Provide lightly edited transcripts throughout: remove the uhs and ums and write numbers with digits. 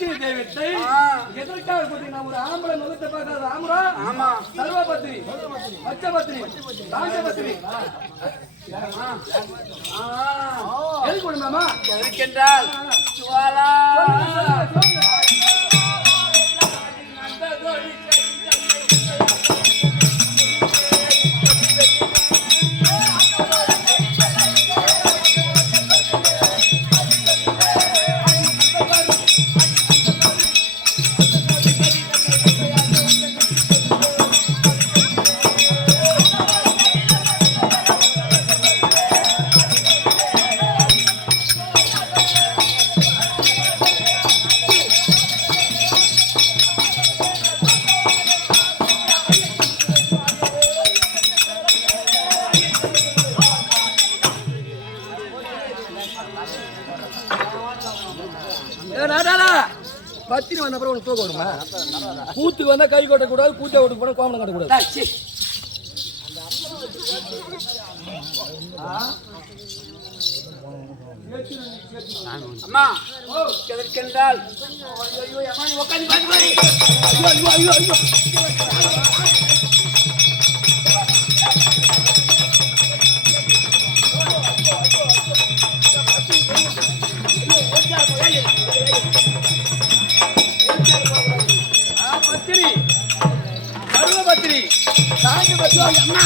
லட்சுமி தேவத்தை எதற்காக போட்டீங்கன்னா ஒரு ஆம்பளை முகத்தை பார்க்காத ஆம்பளா ஆமா சர்வபத்னி பச்சபத்னி ராஜபத்னி எதுக்கு போடுமாமா எதுக்கென்றால் சுவாலா பத்தினி வந்த அப்புறம் உனக்கு தூக்கம் வருமா? கூத்துக்கு வந்தா கை கொட்ட கூடாது, கூத்த ஓட்டு போனா கோமணம் கட்டக்கூடாது. அம்மா எதற்கென்றால் அம்மா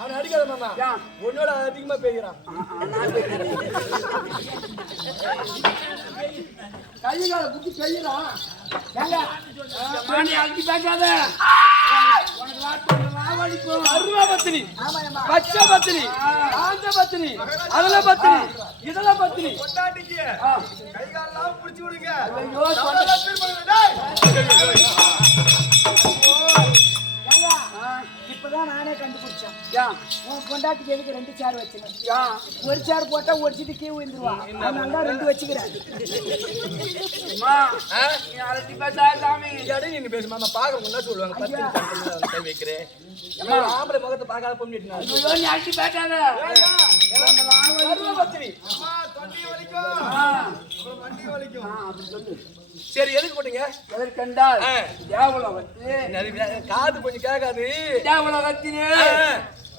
அவன் அடிக்காத மாமா உன்னோட அதிகமா பேசுறான் கையில புத்தி செய்யறான் அடிச்சு பேசாத அருவாபத்தினி பச்சபத்தினி ஆஞ்சபத்தினி அதல பத்தினி இதல பத்தினி கைகாலெல்லாம் புடிச்சு விடுங்க இப்பதான் நானே கண்டுபிடிச்சேன் உன் பொண்டாட்டிக்கு எதுக்கு 2 சேர் வச்சுனேன் ஒரு சேர் போட்டா ஒடிச்சிட்டு கீழே விழுந்துருவான் அதனால 2 வச்சுக்கிறேன் ஆம்பளை முகத்தை பார்க்காத பொண்ணு சரி எதுக்கு போட்டீங்க எதற்கென்றால் காது கொஞ்சம் கேட்காது தேவலோகத்திலே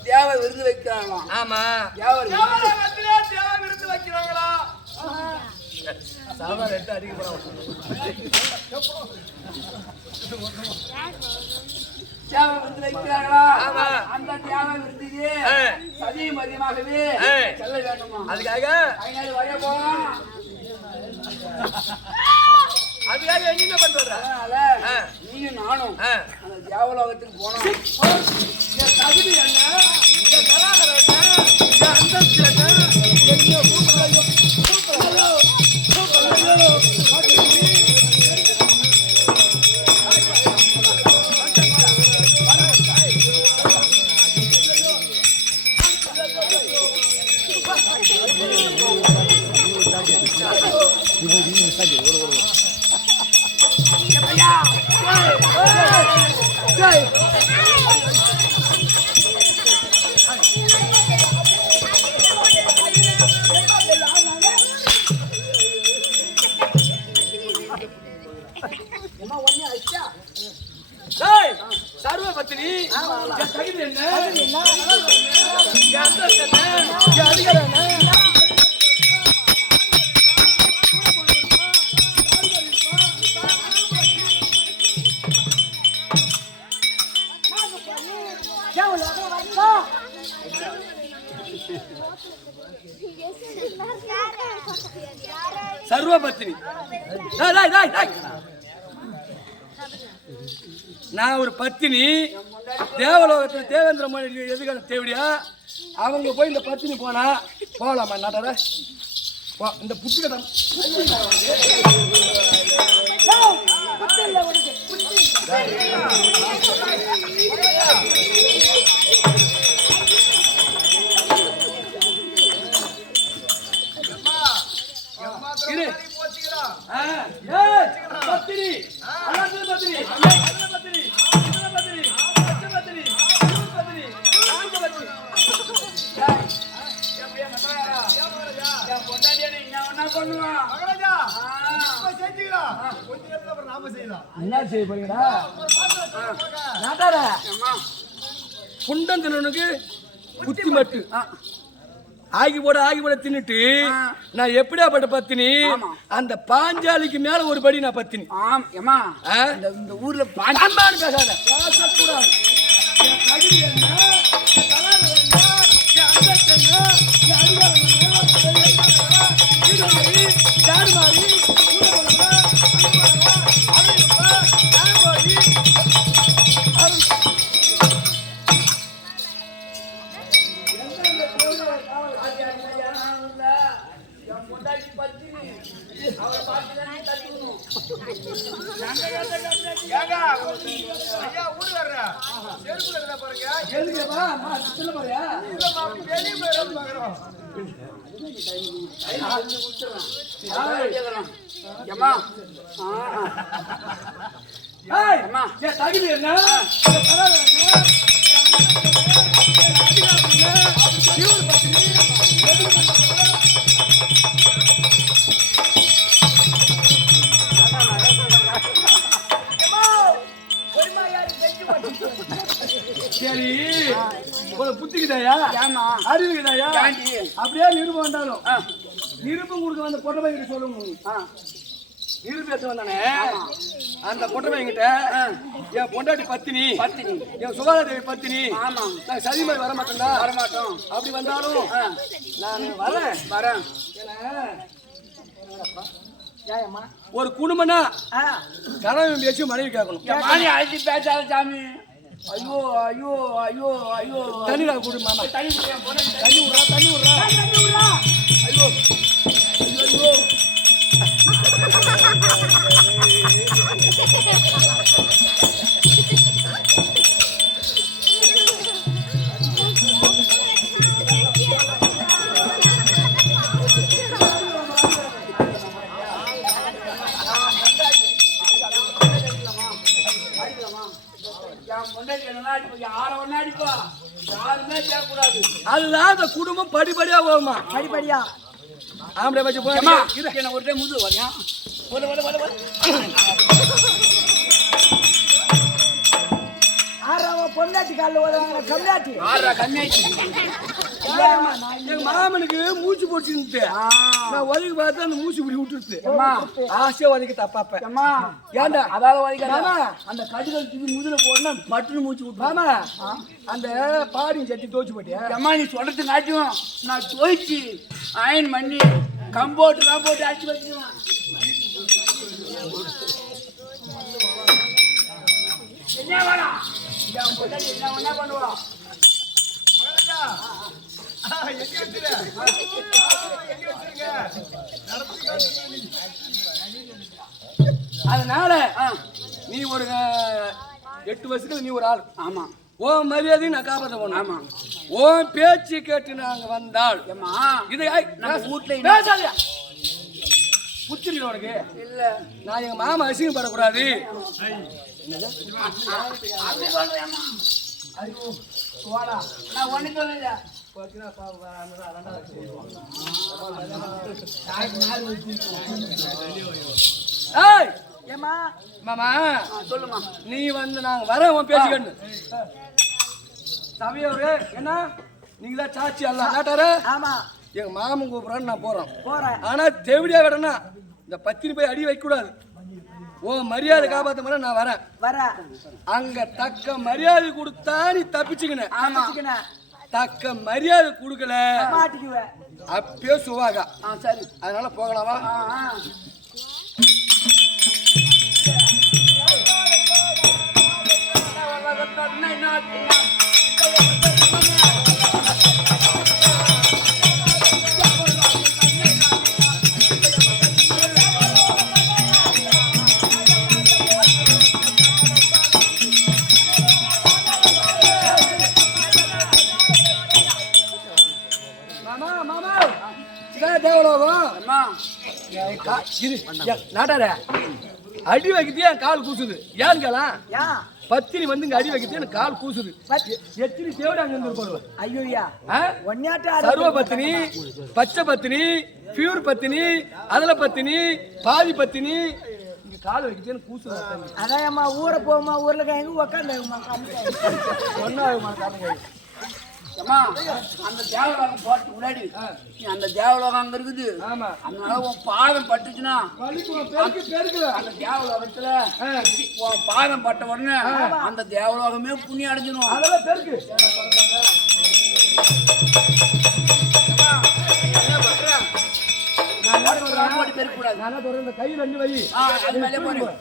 தேவ விருது வைக்கிறாங்களாம் ஆமா தேவ விருது வைக்கிறாங்களா சாதாரண எடுத்து அடிக்க போறாங்க தேவ விருது வைக்கிறாங்களா ஆமா அந்த தேவ விருதுக்கு சதி மதியமாகவே செல்ல வேண்டுமா அதுக்காக 5 வரைய போறோம் அதுக்காக என்ன பண்ற நீங்க நானும் அந்த தேவலோகத்துக்கு போனோம் தகுதி என்ன அந்தஸ்து சர்வபத்தினி தகுதி என்ன அதிகாரம் சர்வபத்தினி நான் ஒரு பத்தினி தேவலோகத்தில் தேவேந்திர மொழி எதுக்கான தேவடியா அவங்க போய் இந்த பத்தினி போனா போகலாமா நாட்டார இந்த புத்திகடம் பண்ணுவான் மகாராஜா இப்ப செஞ்சீங்களா கொஞ்ச நேரத்துல அப்புறம் நாம செய்யலாம் என்ன செய்ய போறீங்கடா நாட்டார புண்டம் தின்னனுக்கு புத்தி மட்டு ஆகி போட தின்னுட்டு நான் எப்படியாப்பட்ட பத்தினி அந்த பாஞ்சாலிக்கு மேல ஒரு படி நான் பத்தினி இந்த ஊர்ல பாஞ்சாலி பேசாத பேசக்கூடாது தகுதி என்ன சரி புத்திக்குதாயா அறிவுக்குதாயா அப்படியே நிருபம் வந்தாலும் நிருபம் கொடுக்க வந்த கொட்டை கிட்ட சொல்லுங்க நிருபம் எடுத்து வந்தானே அந்த கொட்டை கிட்ட என் பொண்டாட்டி பத்தினி என் சுகாதார பத்தினி நான் சதிமாரி வர மாட்டோம் அப்படி வந்தாலும் நான் வரேன் ஒரு குடும்பம்னா கணவன் பேச்சு மனைவி கேட்கணும் அழைச்சி பேசாத சாமி ஐயோ ஐயோ ஐயோ ஐயோ தண்ணி குடு மாமா தண்ணி விடுறா ஐயோ ஐயோ அதுதான் அந்த குடும்பம் படிப்படியா போகுமா படிப்படியா ஆம்பளை வச்சு போமா ஒரு டைம் முது வரையா பொண்டாட்டி காலில் கம்மியாச்சு எங்க மாமனுக்கு மூச்சு போச்சுட்டு நான் ஒதுக்கி பார்த்து அந்த மூச்சு இப்படி விட்டுருச்சு ஆசையா ஒதுக்கி தப்பாப்பேன் ஏன்டா அதாவது ஒதுக்காம அந்த கடிதல் தூக்கி முதுல போடனா பட்டுன்னு மூச்சு விட்டுமாமா அந்த பாடியும் சட்டி தோச்சு போட்டியா அம்மா நீ சொல்றது காட்டியும் நான் தோய்ச்சி அயன் பண்ணி கம்போட்டுலாம் போட்டு அடிச்சு வச்சுருவேன் என்ன வேணாம் என்ன பண்ணுவோம் அதனால நீ ஒரு 8 வருஷத்துல நீ ஒரு ஆள் ஆமா ஓ மரியாதையும் நான் காப்பாற்ற போனோம் ஆமா ஓ பேச்சு கேட்டு நாங்க வந்தால் இது வீட்டுல பேசாதியா புத்திரிக்க உனக்கு இல்ல நான் எங்க மாமா அசிங்கப்படக்கூடாது நான் ஒண்ணு சொல்லல மாமா சொல்லுமா நீ வந்து நாங்க வர உன் பேசிக்கண்ணு சபையோரு என்ன நீங்க தான் சாட்சி அல்ல நாட்டாரு ஆமா எங்க மாமன் கூப்பிடறான்னு நான் போறேன் ஆனா தேவடியா கடனா இந்த பத்தினி போய் அடி வைக்க கூடாது ஓ மரியாதை காப்பாத்த மாதிரி நான் வரேன் அங்க தக்க மரியாதை கொடுத்தா நீ தப்பிச்சுக்கணும் தக்க மரியாதை கொடுக்கல அப்பயே சுவாகா சரி அதனால போகலாமா நாட்டார அடி வைக்கிட்டே கால் கூசுது ஏன்னு கேளா பத்தினி வந்து இங்க அடி வைக்கிறது எனக்கு கால் கூசுது. எத்தனை தேவடி அங்க இருந்து போடுவேன். ஐயோயா சர்வ பத்தினி, பச்சை பத்தினி, பியூர் பத்தினி, அதல பத்தினி, பாதி பத்தினி இங்க கால் வைக்கிறது கூசுது. அதான் ஊரை போமா ஊர்ல எங்க உக்காந்துமா அம்மா அந்த தேவலோகம் போட்டு முன்னாடி அந்த தேவலோகம் அங்க இருக்குது. அதனால உன் பாதம் பட்டுச்சுன்னா அந்த தேவலோகத்துல உன் பாதம் பட்ட உடனே அந்த தேவலோகமே புண்ணியம் அடைஞ்சிடும். அதெல்லாம் பெருக்கு பெருக்கூடாது. நல்லா தொடர்ந்து இந்த கையில் ரெண்டு வை அது மேலே போறேன்.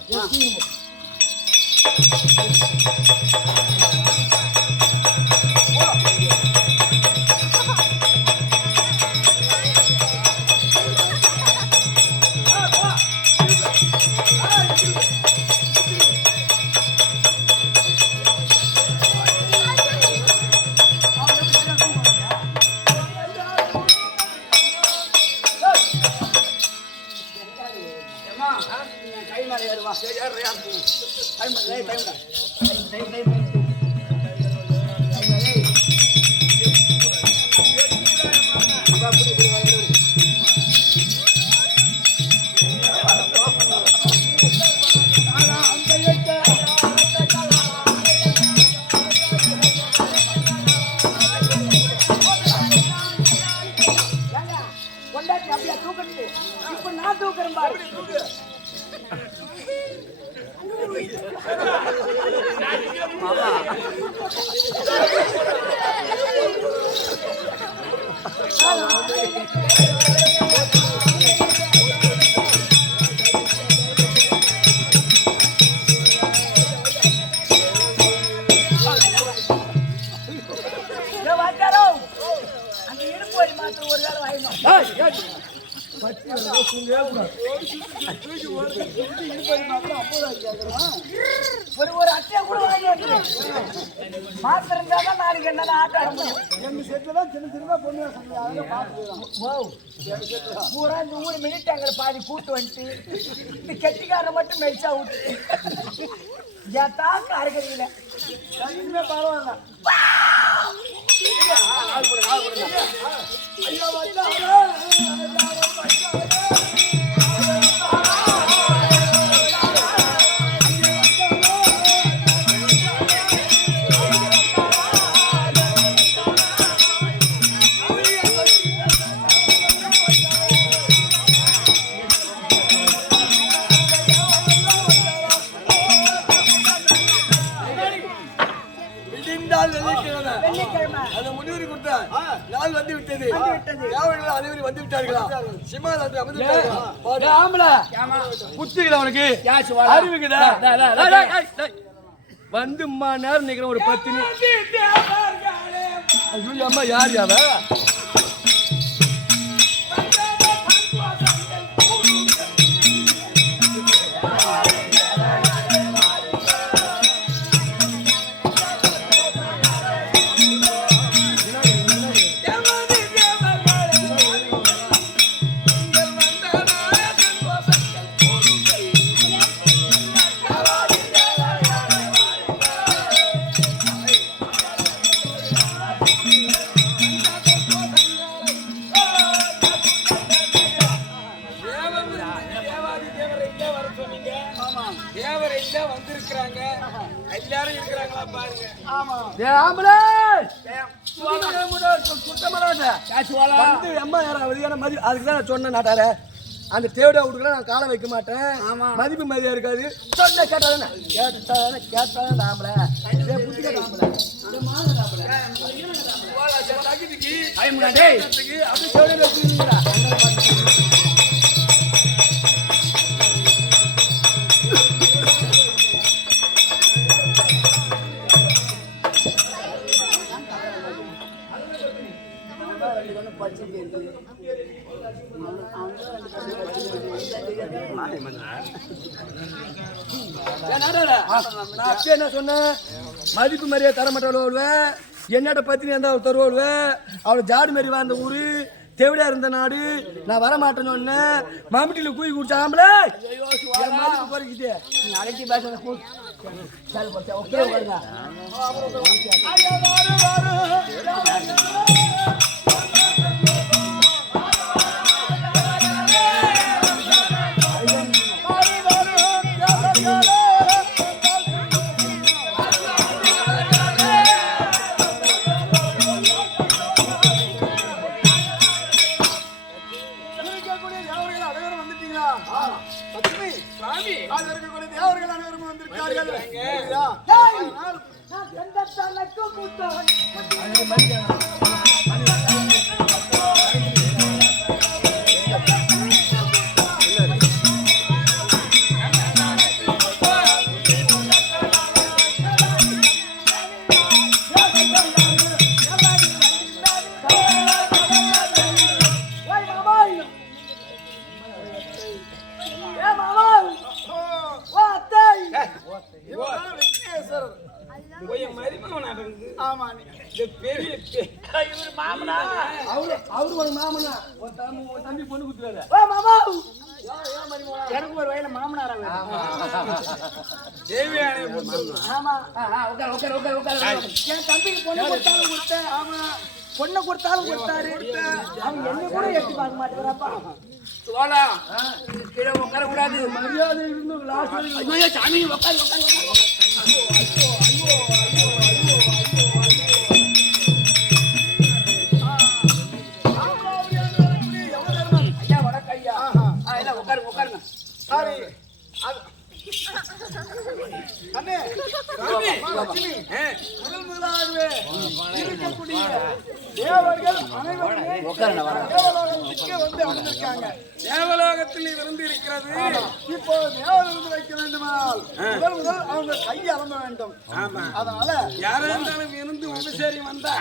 இப்ப நான் தூக்குறேன் பாரு. அந்த இடுப்பு வலி மாத்திரம் ஒரு வேலை வாய்மா ஒரு அட்டையை கூட வாங்கி மாத்திரம் இருந்தாதான் நாளைக்கு என்ன ஆட்ட ஆட முடியும். பூரா இந்த ஊர் மினிட்டாங்கிற பாதி கூட்டு வந்துட்டு இந்த கெட்டிக்காரனை மட்டும் மெரிச்சா விட்டு என் தாக்கு அரைக்கிறீங்களே பரவாயில்ல. வந்து நேரம் நிக்கிற ஒரு 10 அம்மா யார் யாவ அதுக்குதான் சொன்ன நாட்டார அந்த தேவடா விட்டுக்கலாம் நான் காலை வைக்க மாட்டேன். மதிப்பு மதியா இருக்காது. சொன்ன கேட்டாதானே கேட்டாதான் ஆம்பளை புத்தி கேட்டாம்பளை அப்படி தேவடா வச்சுக்கிறீங்களா? என்ன சொன்ன மதிப்பு மாதிரியே தரமாட்டவள என்னட்ட பத்தினி இருந்தா தருவாள். அவளை ஜாடு மாரி வாழ்ந்த ஊரு தேவடியா இருந்த நாடு. நான் வரமாட்டேன்னு சொன்னேன். மாமிட்டில கூய் குடிச்சாம்பளே குறைக்குது. சரி போச்சா ஓகே உட்காருங்க தம்பி பொண்ணு குத்துறாரு எனக்கு ஒரு வயல மாமனாரா என் தம்பிக்கு பொண்ணு கொடுத்தாலும் கொடுத்தேன் பொண்ணை கொடுத்தாலும் கொடுத்தாரு அவங்க என்ன கூட எட்டி பார்க்க மாட்டேங்கிறாப்பா கீழே உட்கார கூடாது மரியாதை இருந்து லாஸ்ட் சாமி உட்காரு உட்காருங்க சாரி அண்ணே முதலாகவே இருக்கக்கூடிய தேவர்கள் அனைவருமே தேவலோகத்துக்கு வந்து அமர்ந்திருக்காங்க. தேவலோகத்தில் இருந்து இருக்கிறது. இப்போ தேவலோகத்தில் வைக்க வேண்டுமானால் முதல் அவங்க கையை அலம்ப வேண்டும். அதனால யாரா இருந்தாலும் இருந்து உபசரி வந்தா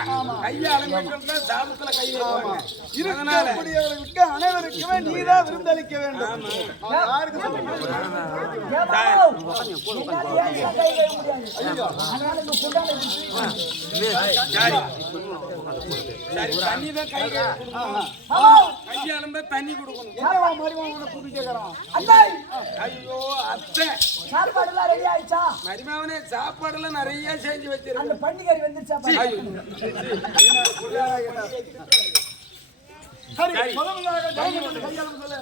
கையை அலம்பிட்டு சாபத்துல கை வைப்பாங்க. இருக்கக்கூடியவர்களுக்கு அனைவருக்குமே நீதான் விருந்தளிக்க வேண்டும். யாருக்கு தண்ணிதான் கையாளும்ப தண்ணி கொடுக்கணும். ஐயோ அத்தை சாப்பாடுலாம் ரெடி ஆயிடுச்சா? மரிமாவனே சாப்பாடுலாம் நிறைய செஞ்சு வச்சிருக்கேன். அந்த பண்டிகை வந்துச்சா? சரி முதல்ல கையாளும் சொல்ல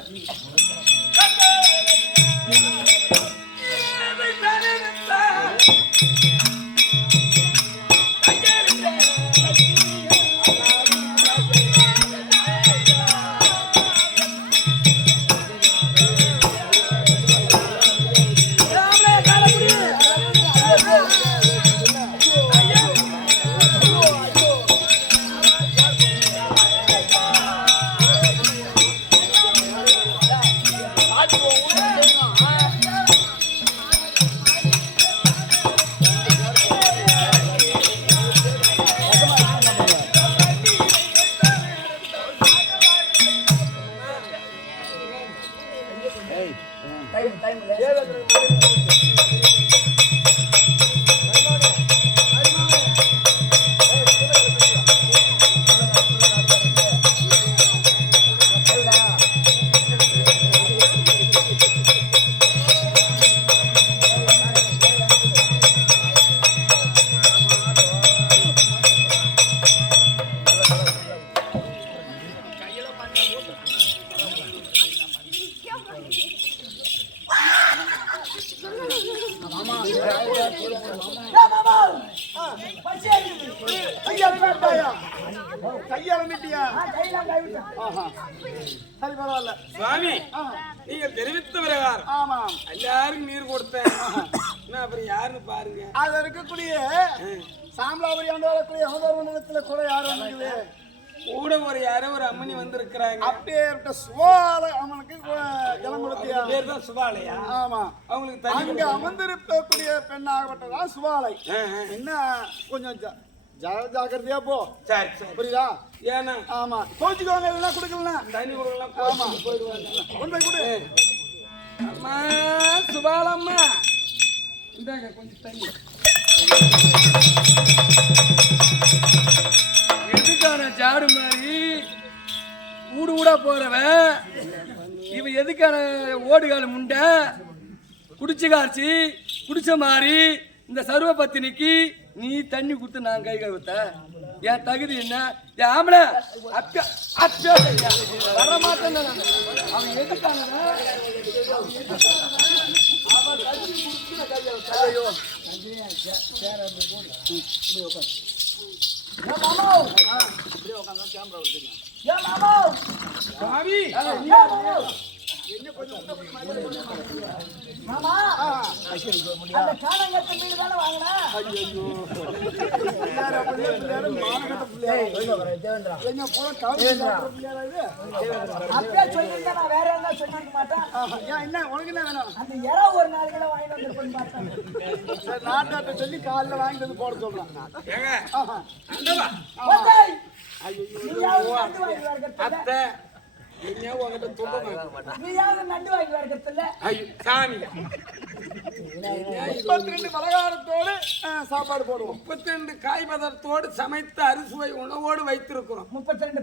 சரி பரவாயில்ல சுவாமி, நீங்க தெரிவித்த பிரகாரம் எல்லாரும் நீர் கொடுத்தேன். அப்புறம் யாருன்னு பாருங்க. அது இருக்கக்கூடிய சாம்பலாபுரி ஆண்டவரக்கூடிய அவதர்மண்டலத்துல கூட யாரும் இருக்குது கூட ஒரு யாரோ ஒரு அம்மனி வந்திருக்கிறாங்க. அப்படியே சுபால அவனுக்கு ஜலம் கொடுத்தியா? பேர் தான் சுபாலையா? ஆமா. அவங்களுக்கு அங்க அமர்ந்திருக்கக்கூடிய பெண்ணாகப்பட்டதான் சுபாலை. என்ன கொஞ்சம் ஜாக்கிரதையா போ. சரி சரி புரியுதா? ஏன்னா ஆமா கோச்சுக்கோங்க எல்லாம் கொடுக்கலாம் தண்ணி கொடுக்கலாம். ஆமா போயிடுவாங்க. கொண்டு போய் கொடு. அம்மா சுபாலம்மா இந்தாங்க கொஞ்சம் தண்ணி. எதுக்கான ஜாடு மாதிரி ஊடு ஊடா போறவன் இவ எதுக்கான ஓடுகால முண்டை குடிச்சு காய்ச்சி குடிச்ச மாதிரி இந்த சர்வ பத்தினிக்கு நீ தண்ணி கொடுத்து நான் கை கழுவுத்த என் தகுதி என்ன என் ஆம்பளை அப்பியா அப்பியா வர மாட்டேன் அவன் எதுக்கான மாமா அந்த காணங்கட்ட மீன் தானே வாங்கினா அப்படியே சொல்லிருந்தா நான் வேற என்ன சொல்லிருக்க மாட்டேன். என்ன உனக்கு என்ன வேணும்? அந்த இறா ஒரு நாலு கிலோ வாங்கிட்டு வந்திருப்பேன்னு பார்த்தேன். நாட்டாட்ட சொல்லி காலைல வாங்கிட்டு வந்து போட சொல்றான். பலகாரத்தோடு சாப்பாடு போடுவோம். 32 காய் பதார்த்தோடு சமைத்த அறுசுவை உணவோடு வைத்திருக்கிறோம். 32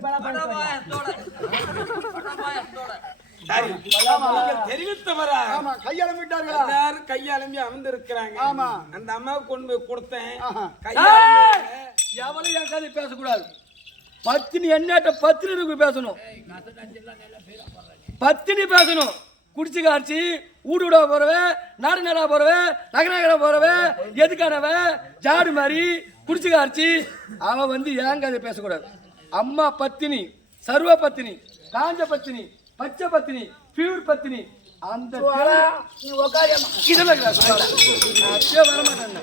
தெரிவித்தவரா? ஆமா, கையளம்பிட்டார்களா? எல்லாரும் கையளம்பி அமர்ந்திருக்கிறாங்க. ஆமா, அந்த அம்மாவுக்கு கொண்டு போய் கொடுத்தேன். எவளும் என் கதை பேசக்கூடாது. பத்தினி என்னாட்ட பத்தினி பேசணும், பத்தினி பேசணும். குடிச்சு காய்ச்சி ஊடு விட போறவ, நாடு நாடா போறவ, நகர போறவ, எதுக்கானவ ஜாடு மாதிரி குடிச்சு காய்ச்சி அவன் வந்து ஏன் கதை பேசக்கூடாது. அம்மா பத்தினி, சர்வ பத்தினி, காஞ்ச பத்தினி, பச்சை பத்தினி, பியூர் பத்தினி. அந்த இதெல்லாம் அப்பயே வரமாட்டேன்,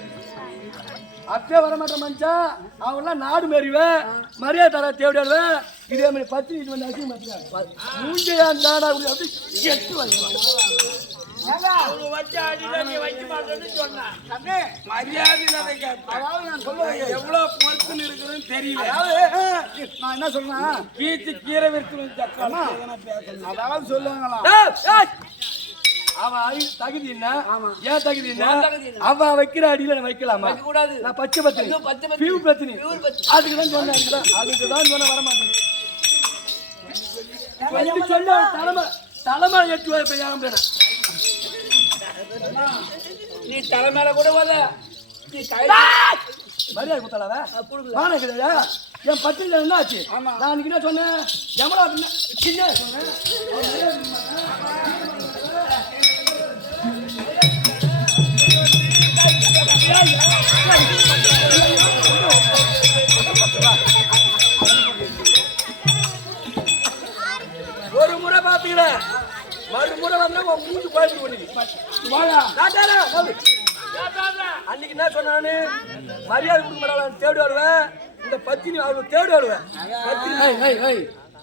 அப்பயே வரமாட்டேன் மனுஷா. அவங்களாம் நாடு மாறிவ மரியாதை தர தேவையாடுவ. இதே மாதிரி பத்தினி இது வந்து அசிங்க மூஞ்சையா நாடா அப்படி எட்டு எவ்வளவு பொறுத்துன்னு இருக்குதுன்னு தெரியல. நான் என்ன சொல்றேன், கீச்சு கீரை விற்கணும். அதாவது சொல்லுவாங்களா, அவன் தகுதி என்ன, ஏன் தகுதி என்ன, அவன் வைக்கிற அடியில நான் வைக்கலாமா? நான் பச்சை பத்தினி, பியூர் பத்தினி, அதுக்குதான் சொன்னேன். அதுக்குதான் சொன்ன வரமாட்டேன். சொல்ல தலைமை 8 வயசு பேர நீ தலைமையில கூட வர மரியாதை கொடுத்தாளவ வான கிடையா? என் பத்திரிக்கை என்ன ஆச்சு? நான் அன்னைக்கு சொன்னேன், எவ்வளோ சின்ன சொன்னேன். ஒரு முறை பாத்துக்கிறேன், மறுமுறை வந்தா மூச்சு குழம்பு அன்னைக்கு என்ன சொன்னானு மரியாதை கொடுக்க மாட்டாங்க, தேடி வருவேன். இந்த பத்தினி அவளுக்கு தேடி வருவேன்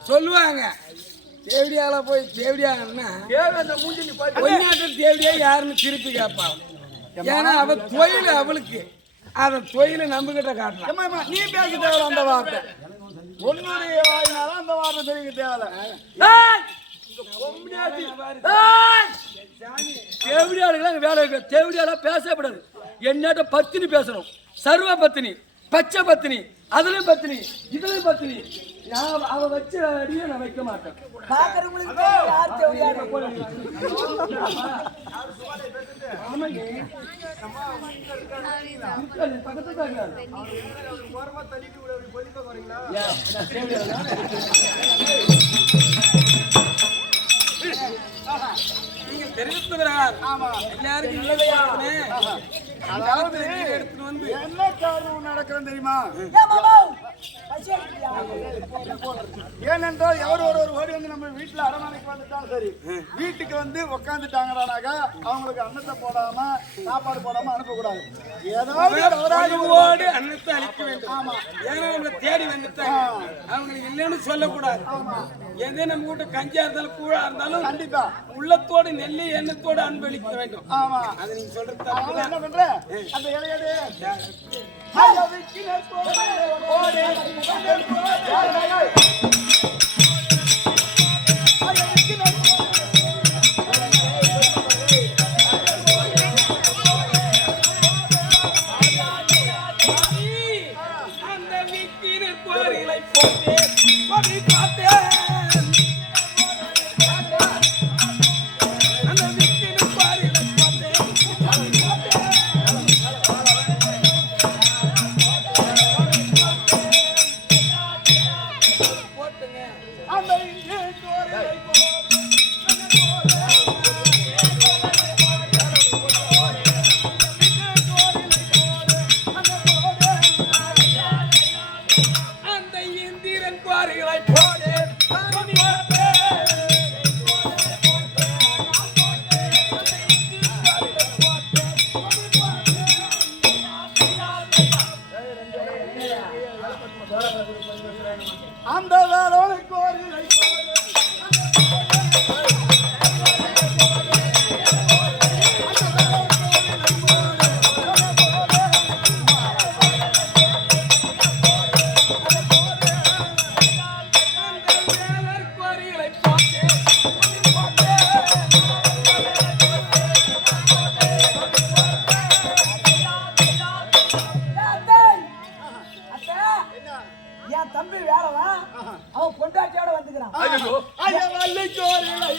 சொல்லுவாங்க. தேவடியால போய் தேவடியாங்கன்னா அந்த மூஞ்சி பொய்நாட்டில் தேவடியா யாருன்னு திருப்பி கேட்பான். ஏன்னா அவ தொழில் அவளுக்கு, அத தொழில நம்ம கிட்ட காட்டலாம். நீ பேச தேவை அந்த வார்த்தை. ஒன்னுடைய வாயினாலும் அந்த வார்த்தை தெரிவிக்க தேவை. தேவடியாளுக்கு வேலை இருக்கு. தேவடியால பேசப்படாது. என்னட்ட பத்தினி பேசணும், சர்வ பத்தினி, பச்சை பத்தினி, அதுலயும் பத்தினி, இதுலயும் பத்தினி. அவ வச்ச அடியே நான் வைக்க மாட்டேன். நீங்க தெரிவித்தவரால் எல்லாருக்கும் அதாவது எடுத்துட்டு வந்து என்ன காரணம் நடக்கிறது தெரியுமா? ஏனென்றால் எவர் ஒரு ஓடி வந்து நம்ம வீட்டுல அரண்மனைக்கு வந்துட்டாலும் சரி, வீட்டுக்கு வந்து உட்காந்துட்டாங்கன்னாக்கா அவங்களுக்கு அன்னத்தை போடாம சாப்பாடு போடாம அனுப்பக்கூடாது. ஏதாவது அன்னத்தை அளிக்க வேண்டும். ஆமா, ஏன்னா அவங்க தேடி வந்துட்டாங்க, அவங்களுக்கு இல்லைன்னு சொல்லக்கூடாது. எதே நம்ம வீட்டு கஞ்சியா இருந்தாலும் கூழா இருந்தாலும் கண்டிப்பா உள்ளத்தோடு நெல்லி எண்ணத்தோடு அன்பளிக்க வேண்டும். ஆமா, அதை நீங்க சொல்றது என்ன பண்ற அந்த இலையடு அந்த வீட்டின் கோரிலை போட்டே சொல்லி பார்த்தேன். அந்த வீட்டின் கோரிலை போட்டே சொல்லி பார்த்தேன். பார்க்கலாம். ஐயோ ஐயா வள்ளிக்கோரிலை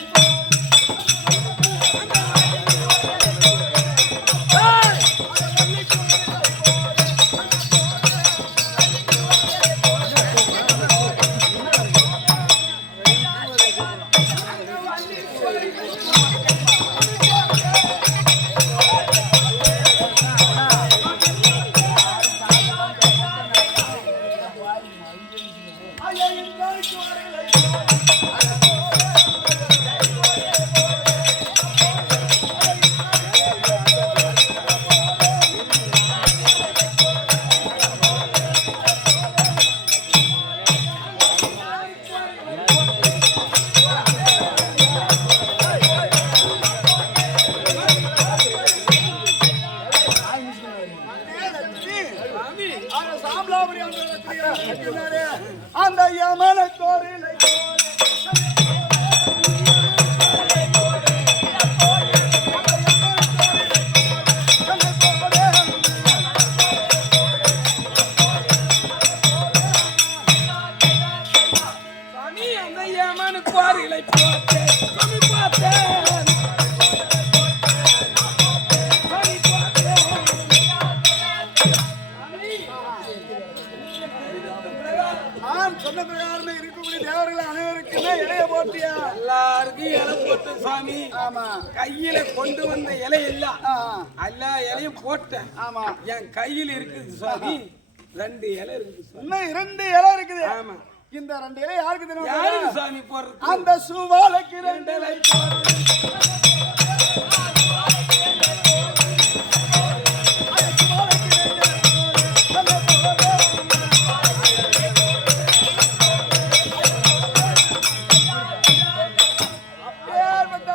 அந்த யமன கோரிலை சாமி அந்த ஏமானு குவாரிகளை பார்த்தேன் சாமி பார்த்தேன் சாமி பார்த்தேன் நான் சொன்ன பிரகாரமே இருக்கக்கூடிய தேவர்கள் அனைவருக்குமே இலைய போட்டியா எல்லாருக்கும் இலை போட்டு சாமி ஆமா கையில கொண்டு வந்த இலை எல்லாம் ஆ, எல்லா இலையும் போட்டேன் ஆமா என் கையில் இருக்குது சாமி 2 இலை இருக்குது சாமி. இன்னும் 2 இலை இருக்குது ஆமா இந்த 2 இலை யாருக்கு தெரியும் யாருக்கு சாமி போடுறது அந்த சுவாலைக்கு 2 இலை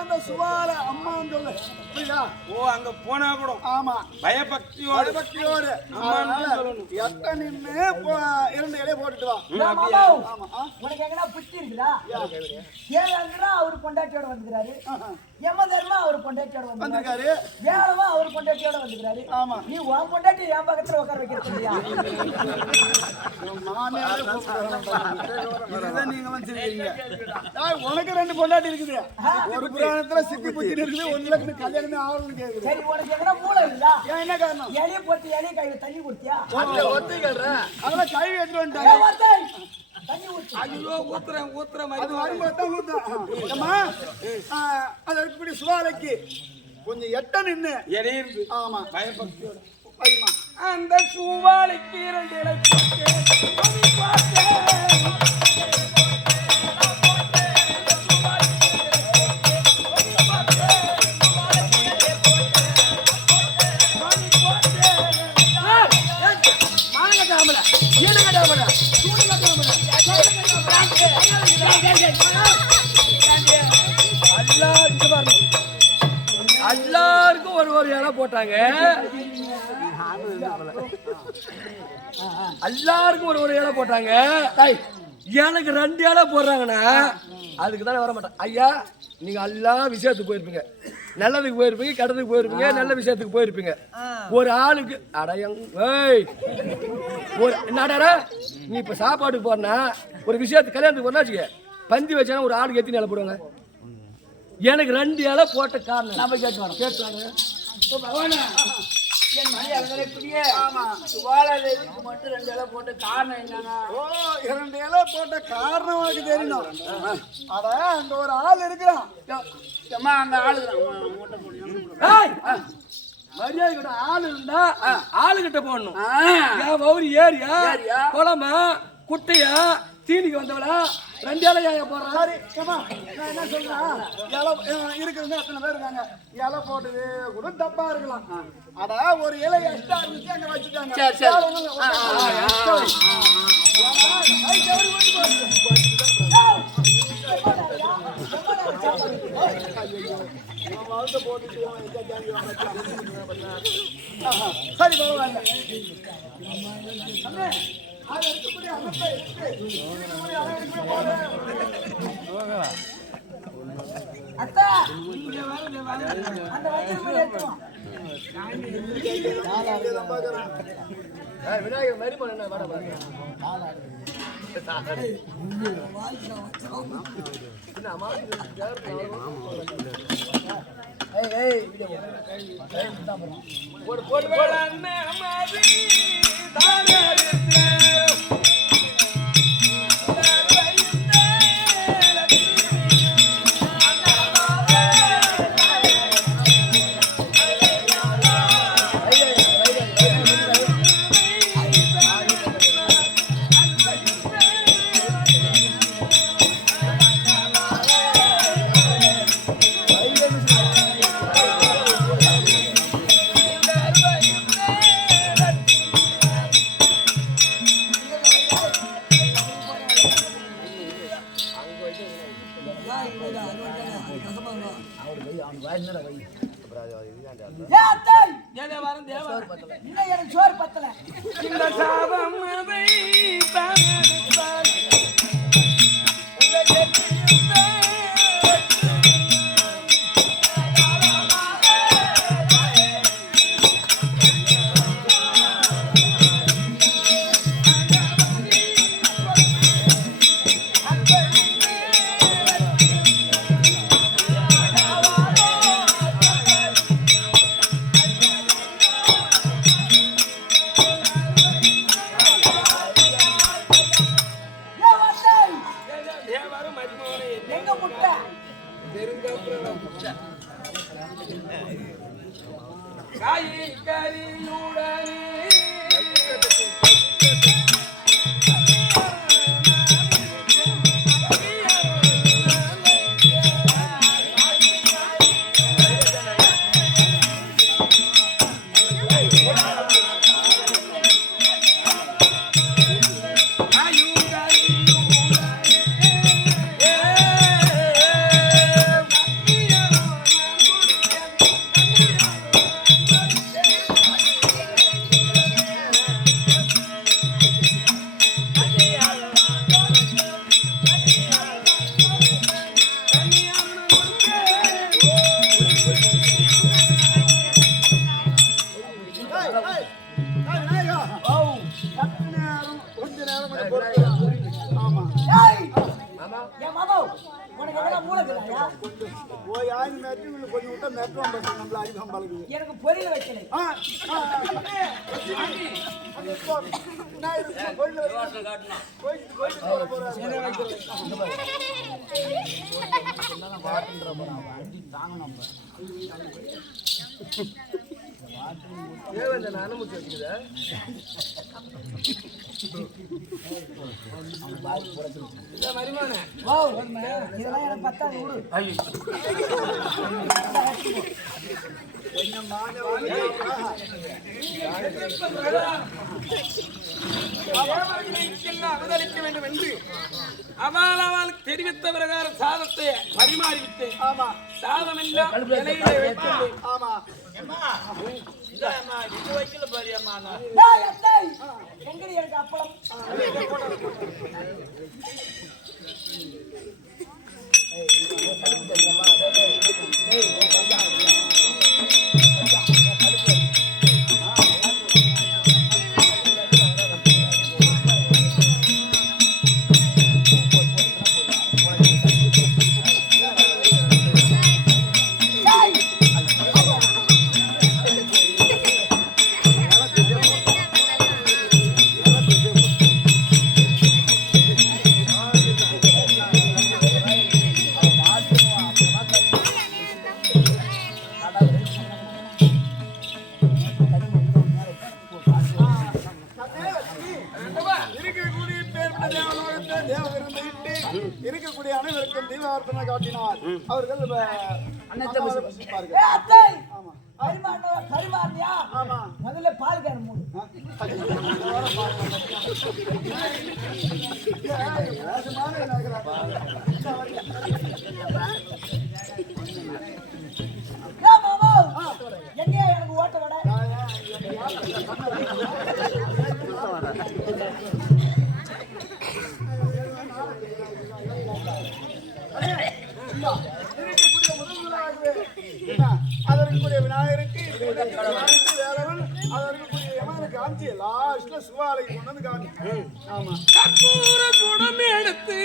அந்த சுவாலை அம்மான்னு சொல்லு புரியுதா ஓ அங்க போனா கூட ஆமா பயபக்தியோட பக்தியோடு அம்மான்னு சொல்லணும். எட்ட நின்னு 2 இலையை போட்டுட்டு வா மாமா, ஆமா ஆ, உனக்கு எங்கனா புத்தி இருக்குதா? ஏழாந்திரா அவர் பொண்டாட்டியோட வந்துக்கிறாரு. ஆஹா. யமதர்மா அவர் பொண்டாட்டியோட வந்துக்கிறாரு. வந்திருக்காரு வேலவா அவர் பொண்டாட்டியோட வந்துக்கிறாரு. ஆமா நீ உன் பொண்டாட்டி என் பக்கத்துல உட்கார வைக்கிறது இல்லையா? மாமியாரே இதுதான் நீங்க வச்சிருக்கீங்க உனக்கு 2 பொண்டாட்டி இருக்குது ஒரு புராணத்துல சித்தி புத்தின்னு இருக்குது ஒண்ணுல கல்யாணமே ஆகணும்னு கேக்குது சரி, உனக்கு எங்கனா மூளை இருக்குதா? ஏன் என்ன காரணம் இலைய போட்டு இலைய கையில தண்ணி குடுத்தியா? அதெல்லாம் கை எடுத்துட்டு ஏய், வந்துட்டாங்க ஒருத்தன், தண்ணி ஊத்து. ஐயோ ஊத்துற அது மாதிரி வரும்போது தான் ஊத்தும். அம்மா, அது இருக்கக்கூடிய சுவாலைக்கு கொஞ்சம் எட்ட நின்னு இடையிருந்து ஆமா பயபக்தியோட வைமா. அந்த சூவாலைக்கு 2 இலை போட்டேன் சாமி பார்த்தேன் எல்லாருக்கும் ஒரு இலை போட்டாங்க. எல்லாருக்கும் ஒரு இலை போட்டாங்க. எனக்கு 2 இலை போடுறாங்கன்னா அதுக்கு தானே வர மாட்டேன். ஐயா நீங்க எல்லாம் விஷயத்துக்கு போயிருப்பீங்க, நல்லதுக்கு போயிருப்பீங்க, கெட்டதுக்கு போயிருப்பீங்க, நல்ல விஷயத்துக்கு போயிருப்பீங்க. ஒரு ஆளுக்கு ஒரு என்னடா நீ இப்ப சாப்பாட்டுக்கு போறனா ஒரு விஷயத்துக்கு கல்யாணத்துக்கு போறனா வச்சுக்க பந்தி வச்சானா ஒரு ஆளுக்கு எத்தனை இலை போடுவாங்க? எனக்கு 2 இலை போட்ட காரணம் நம்ம கேட்டுவாங்க. என் மணி அலங்கரைக்குரிய சுவாலைக்கு மட்டும் 2 இலை போட்ட காரணம் என்னன்னா ஓ 2 இலை போட்ட காரணம் உனக்கு தெரியணும். அட அங்க ஒரு ஆள் இருக்கிறான் அம்மா அந்த ஆளு மூட்டை போடுங்க மரியாதை கிட்ட ஆளு இருந்தா ஆளுகிட்ட போடணும். என் வவுரி ஏரியா குளமா குட்டையா தீனிக்கு வந்தவளா 2 இலையா போடுறா? சரி ஏமா நான் என்ன சொல்றேன் இலை இருக்குதுங்க அத்தனை பேர் இருக்காங்க இலை போட்டது கூட தப்பா இருக்கலாம். அட ஒரு இலை எக்ஸ்ட்ரா இருந்துச்சு அங்க வச்சுட்டாங்க. சரி சரி வேற ஒண்ணும் இல்ல. சரி பரவாயில்ல. அது இருக்கக்கூடிய அமைப்பை அத்தா, அந்த வயிறு மேல எடுத்து வா. விநாயகர் மரிமன் என்ன வர இன்னும் எனக்கு சோறு பத்தல. இந்த சாபம் அதை தானெடுத்தால் எங்க முட்டை? காய் கறியுடனே என் மாமா உனக்கு எவ்வளவு மூளை இருக்குதாயா? எனக்கு பொரியல வைக்கல. இதெல்லாம் எனக்கு பத்தாது விடு. அவதரிக்க வேண்டும் என்று அவள் தெரிவித்த பிரகாரம் சாதத்தை பரிமாறிவிட்டேன். சாதம் எல்லாம் இலையிலே வைத்தேன். எங்கடி எனக்கு அப்பளம்? இருக்கக்கூடிய அனைவருக்கும் தீபார்த்தனை காட்டினார். அவர்கள் பரிமாறியா? முதல்ல பால் கேன் மூணு. எங்கேயா எனக்கு ஓட்ட வட? அதற்குரிய விநாயகருக்கு வேலவன், அதற்குரிய யமனுக்கு ஆட்சி லாஸ்ட்ல சிவாலயம் கொண்டு வந்து காட்டு. ஆமா. கற்பூர குடம் எடுத்து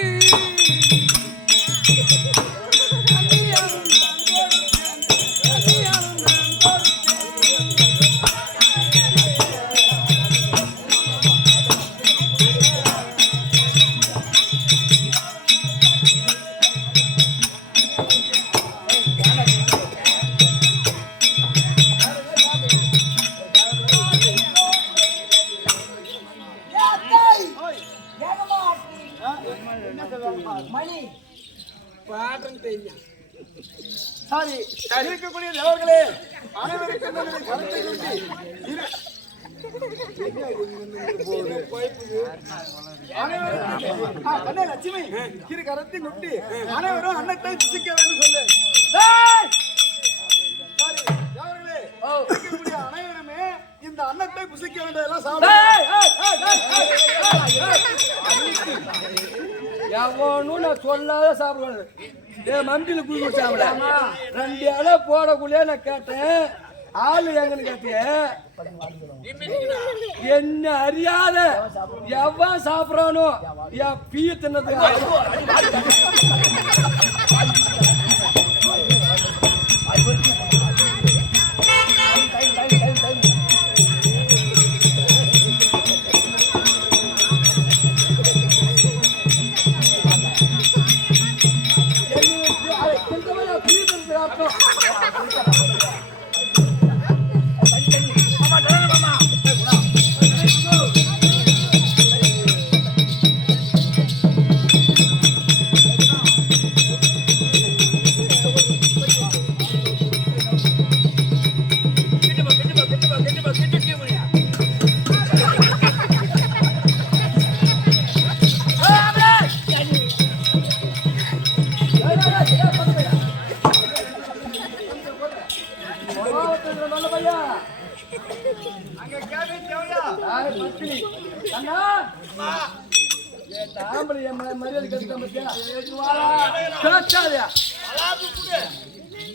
மணி பாட்டம் தெரியும். சாரி இருக்கக்கூடிய தேவர்களே அனைவருக்கும் எனது கருத்தை கூட்டி லட்சுமி இரு கரத்தை குட்டி அனைவரும் அன்னத்தை புசிக்க வேண்டும் சொல்லு. சாரி தேவர்களே இருக்கக்கூடிய அனைவருமே இந்த அன்னத்தை புசிக்க வேண்டியதெல்லாம் சாப்பிட. எவனும் நான் சொல்லாத சாப்பிடுவாங்க. என் மம்பியில குடி குடிச்சாமல 2 இலை போடக்குள்ளே நான் கேட்டேன். ஆளு எங்கன்னு கேட்டேன். என்ன அறியாத எவன் சாப்பிடறானோ என் பீய தின்னதுக்கு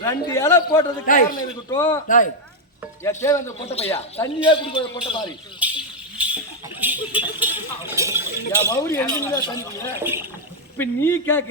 ரெண்டு இலை போட்டது காரணம் இருக்கட்டும். என் தேவை பொட்ட பையா தண்ணியே குடிக்கிற பொட்ட பாரு. என் மௌரி எங்க தண்ணி இப்ப நீ கேட்க